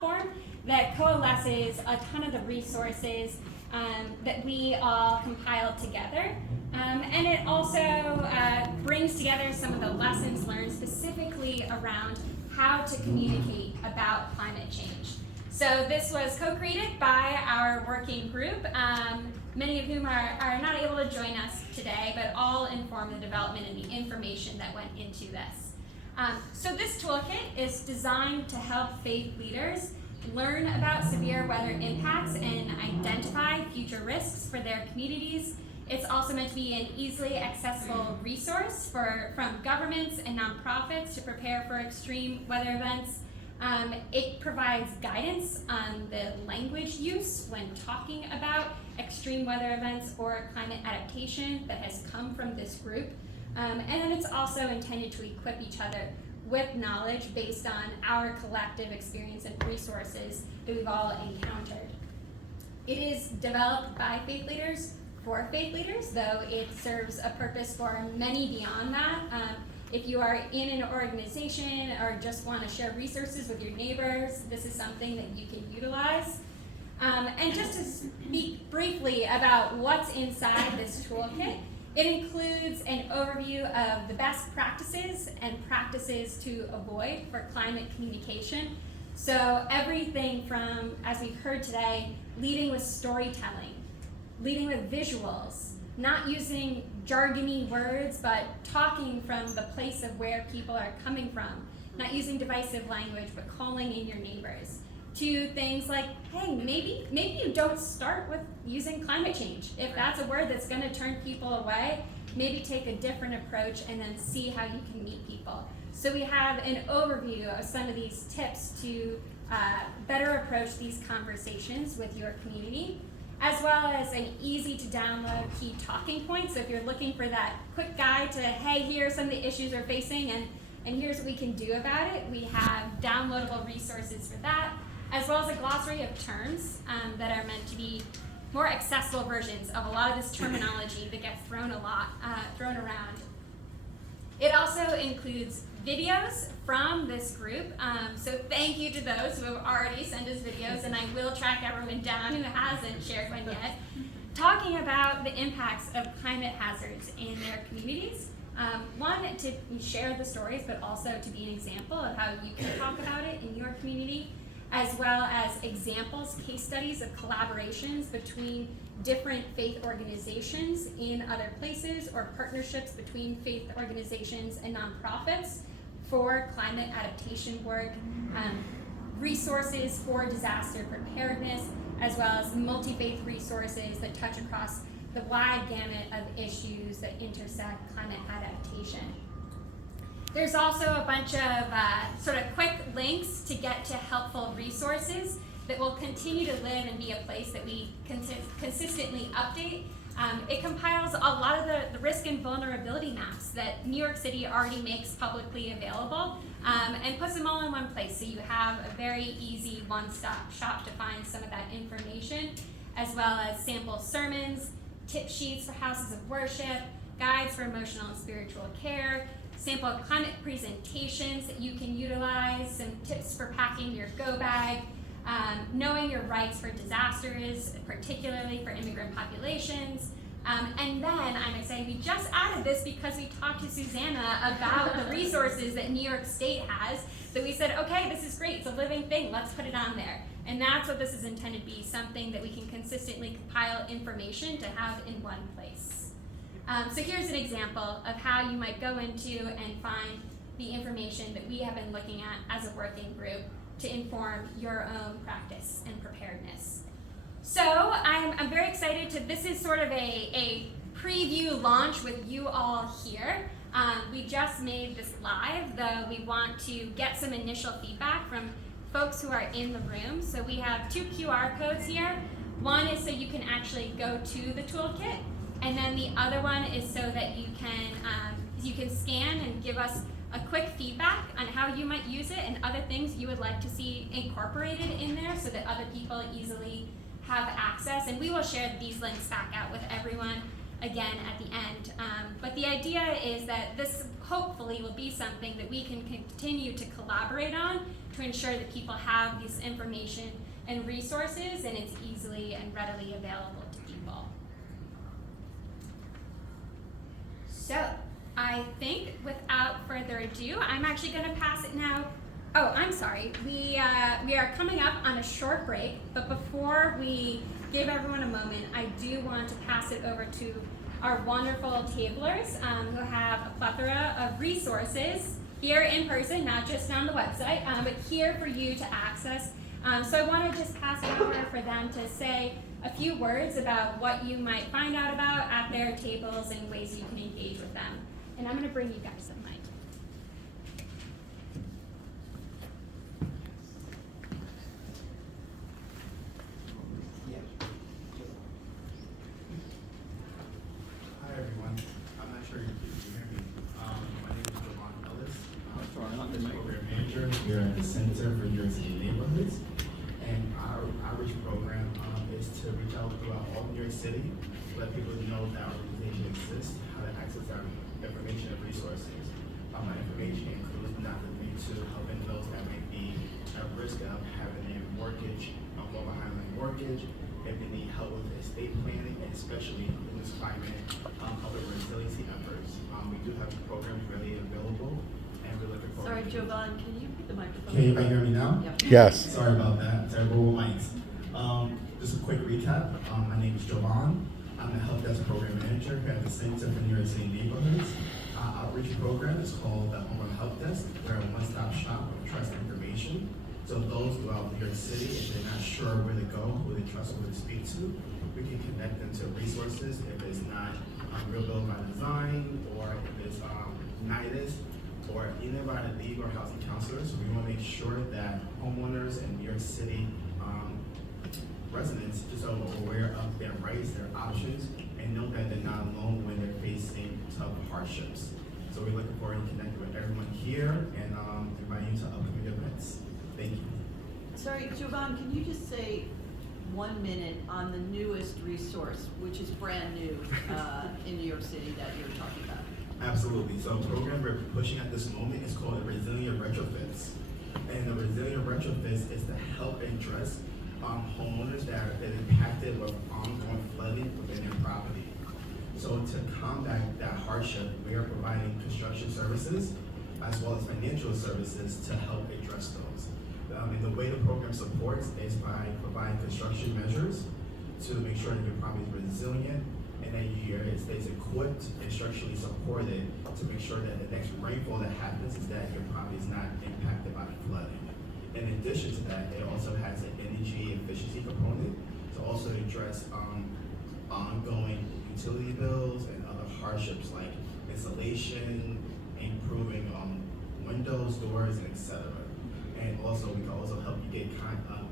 platform that coalesces a ton of the resources that we all compiled together. And it also brings together some of the lessons learned specifically around how to communicate about climate change. So this was co-created by our working group, many of whom are not able to join us today, but all inform the development and the information that went into this. So this toolkit is designed to help faith leaders learn about severe weather impacts and identify future risks for their communities. It's also meant to be an easily accessible resource from governments and nonprofits to prepare for extreme weather events. It provides guidance on the language use when talking about extreme weather events or climate adaptation that has come from this group. And then it's also intended to equip each other with knowledge based on our collective experience and resources that we've all encountered. It is developed by faith leaders for faith leaders, though it serves a purpose for many beyond that. If you are in an organization or just want to share resources with your neighbors, this is something that you can utilize. And just to speak briefly about what's inside this toolkit, it includes an overview of the best practices and practices to avoid for climate communication. So everything from, as we've heard today, leading with storytelling, leading with visuals, not using jargony words, but talking from the place of where people are coming from, not using divisive language, but calling in your neighbors, to things like, hey, maybe you don't start with using climate change. If that's a word that's going to turn people away, maybe take a different approach and then see how you can meet people. So we have an overview of some of these tips to better approach these conversations with your community, as well as an easy to download key talking points. So if you're looking for that quick guide to, hey, here are some of the issues we're facing and here's what we can do about it, we have downloadable resources for that, as well as a glossary of terms that are meant to be more accessible versions of a lot of this terminology that gets thrown around. It also includes videos from this group, so thank you to those who have already sent us videos, and I will track everyone down who hasn't shared one yet, talking about the impacts of climate hazards in their communities. One, to share the stories, but also to be an example of how you can talk about it in your community, as well as examples, case studies of collaborations between different faith organizations in other places, or partnerships between faith organizations and nonprofits for climate adaptation work, resources for disaster preparedness, as well as multi-faith resources that touch across the wide gamut of issues that intersect climate adaptation. There's also a bunch of sort of quick links to get to helpful resources that will continue to live and be a place that we consistently update. It compiles a lot of the risk and vulnerability maps that New York City already makes publicly available, and puts them all in one place, so you have a very easy one-stop shop to find some of that information, as well as sample sermons, tip sheets for houses of worship, guides for emotional and spiritual care, sample climate presentations that you can utilize, some tips for packing your go bag, knowing your rights for disasters, particularly for immigrant populations. And then I'm excited, we just added this because we talked to Susanna about the resources that New York State has. So we said, okay, this is great, it's a living thing, let's put it on there. And that's what this is intended to be, something that we can consistently compile information to have in one place. So here's an example of how you might go into and find the information that we have been looking at as a working group to inform your own practice and preparedness. So I'm very excited this is sort of a preview launch with you all here. We just made this live, though we want to get some initial feedback from folks who are in the room. So we have 2 QR codes here. One is so you can actually go to the toolkit, and then the other one is so that you can scan and give us a quick feedback on how you might use it and other things you would like to see incorporated in there so that other people easily have access. And we will share these links back out with everyone again at the end. But the idea is that this hopefully will be something that we can continue to collaborate on to ensure that people have this information and resources and it's easily and readily available to people. So I think without further ado, I'm actually going to pass it now. Oh, I'm sorry. We are coming up on a short break, but before we give everyone a moment, I do want to pass it over to our wonderful tablers who have a plethora of resources here in person, not just on the website, but here for you to access. So I want to just pass it over for them to say a few words about what you might find out about at their tables and ways you can engage with them. And I'm going to bring you guys some mic. Hi everyone. I'm not sure if you can hear me. My name is Johanna Lawton. I'm the program manager here at the Center for New York City Neighborhoods. And our outreach program is to reach out throughout all New York City, let people know that our organization exists, how to access our information and resources. My information includes not limited to helping those that may be at risk of having a mortgage, a fall behind on mortgage, if they need help with estate planning, and especially in this climate, other resiliency efforts. We do have programs readily available, and we're looking forward. Sorry, Jovan, can you put the microphone? Can anybody hear me now? Yep. Yes. Sorry about that. Terrible mics. Just a quick recap. My name is Jovan. I'm the Help Desk Program Manager here at the Center for New York City Neighborhoods. Our outreach program is called the Home Help Desk. We're a one-stop shop of trust information. So those throughout New York City, if they're not sure where to go, who they trust, who to speak to, we can connect them to resources if it's not Real Build by Design, or if it's NIDIS, or any of our legal or housing counselors. We want to make sure that homeowners in New York City residents just are aware of their rights, their options, and know that they're not alone when they're facing tough hardships. So we're looking forward to connecting with everyone here and inviting you to upcoming events. Thank you. Sorry, Jovan, can you just say 1 minute on the newest resource, which is brand new in New York City that you're talking about? Absolutely. So a program we're pushing at this moment is called the Resilient Retrofits. And the Resilient Retrofits is to help address homeowners that have been impacted with ongoing flooding within their property. So to combat that hardship, we are providing construction services as well as financial services to help address those. And the way the program supports is by providing construction measures to make sure that your property is resilient and that it stays equipped and structurally supported to make sure that the next rainfall that happens is that your property is not impacted by flooding. In addition to that, it also has an energy efficiency component to also address ongoing utility bills and other hardships like insulation, improving windows, doors, and etc. And also, we can also help you get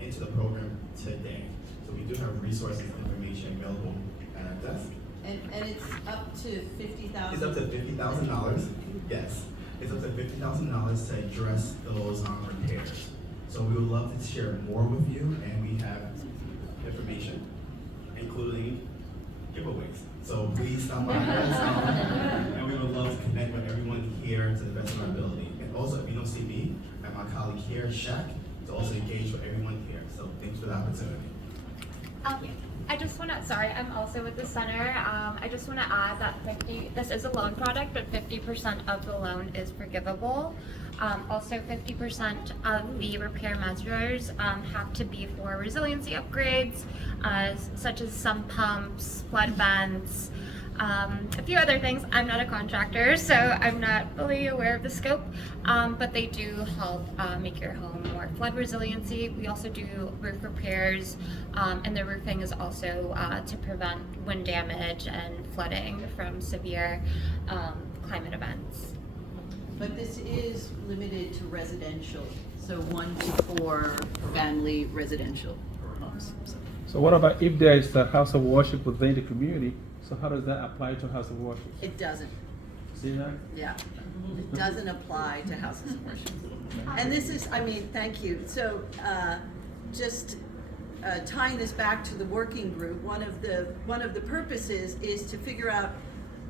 into the program today. So we do have resources and information available at our desk. And it's up to $50,000? It's up to $50,000, yes. It's up to $50,000 to address those repairs. So we would love to share more with you, and we have information, including giveaways. So please stop by us, and we would love to connect with everyone here to the best of our ability. And also, if you don't see me, and my colleague here, Shaq, to also engage with everyone here. So thanks for the opportunity. I just want to, sorry, I'm also with the center. I just want to add that this is a loan product, but 50% of the loan is forgivable. Also 50% of the repair measures have to be for resiliency upgrades, such as sump pumps, flood vents, a few other things. I'm not a contractor, so I'm not fully aware of the scope, but they do help make your home more flood resiliency. We also do roof repairs, and the roofing is also to prevent wind damage and flooding from severe climate events. But this is limited to residential, so 1 to 4 family residential homes. So what about if there is a house of worship within the community? So how does that apply to house of worship? It doesn't. See that? Yeah, it doesn't apply to houses of worship. And this is, I mean, thank you. So just tying this back to the working group, one of the purposes is to figure out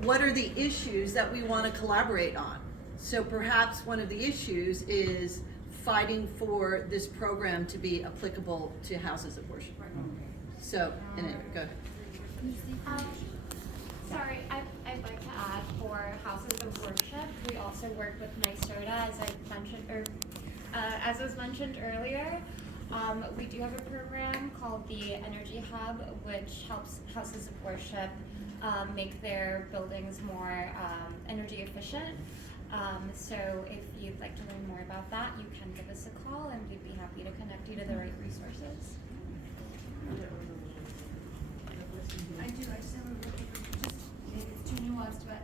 what are the issues that we want to collaborate on. So perhaps one of the issues is fighting for this program to be applicable to houses of worship. So, anyway, go ahead. Sorry, I'd like to add for houses of worship, we also work with NYSERDA, as I mentioned, or as was mentioned earlier. We do have a program called the Energy Hub, which helps houses of worship make their buildings more energy efficient. So if you'd like to learn more about that, you can give us a call and we'd be happy to connect you to the right resources. I do. I just have a really, just maybe it's too nuanced, but